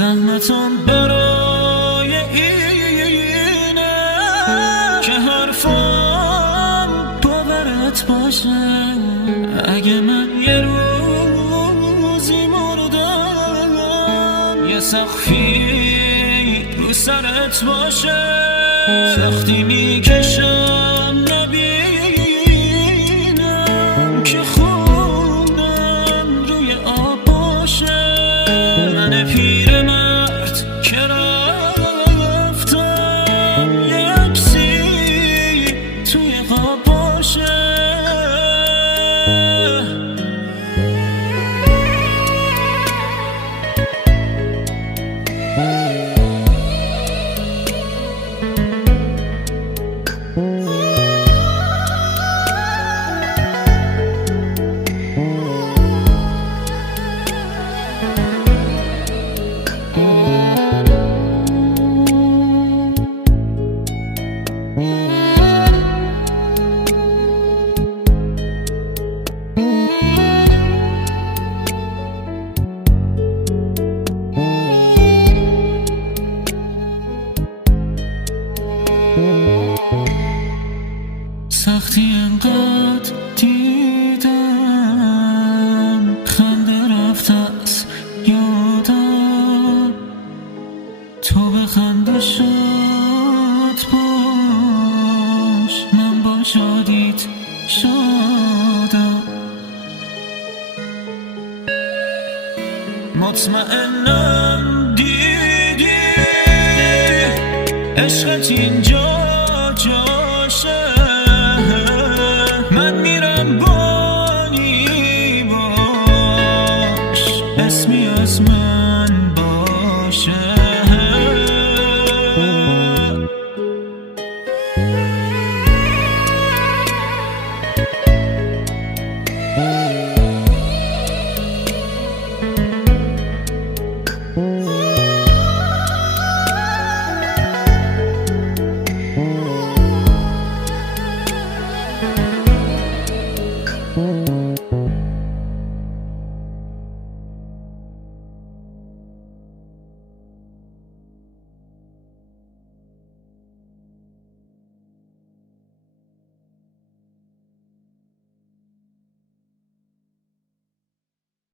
زحمتم برای اینه که حرفم باورت باشه. اگه من یه روزی مردم یه سقفی رو سرت باشه. سختی میکشم نبینم که خونم روی آب باشه. من پیرمرد که رفتم یه عکسی توی خواب باشه. سختی انقدر دیدم خنده رفت از یادم. تو به خنده شاد باش من با شادیت شادم. مطمئنم دیدی عشقت اینجا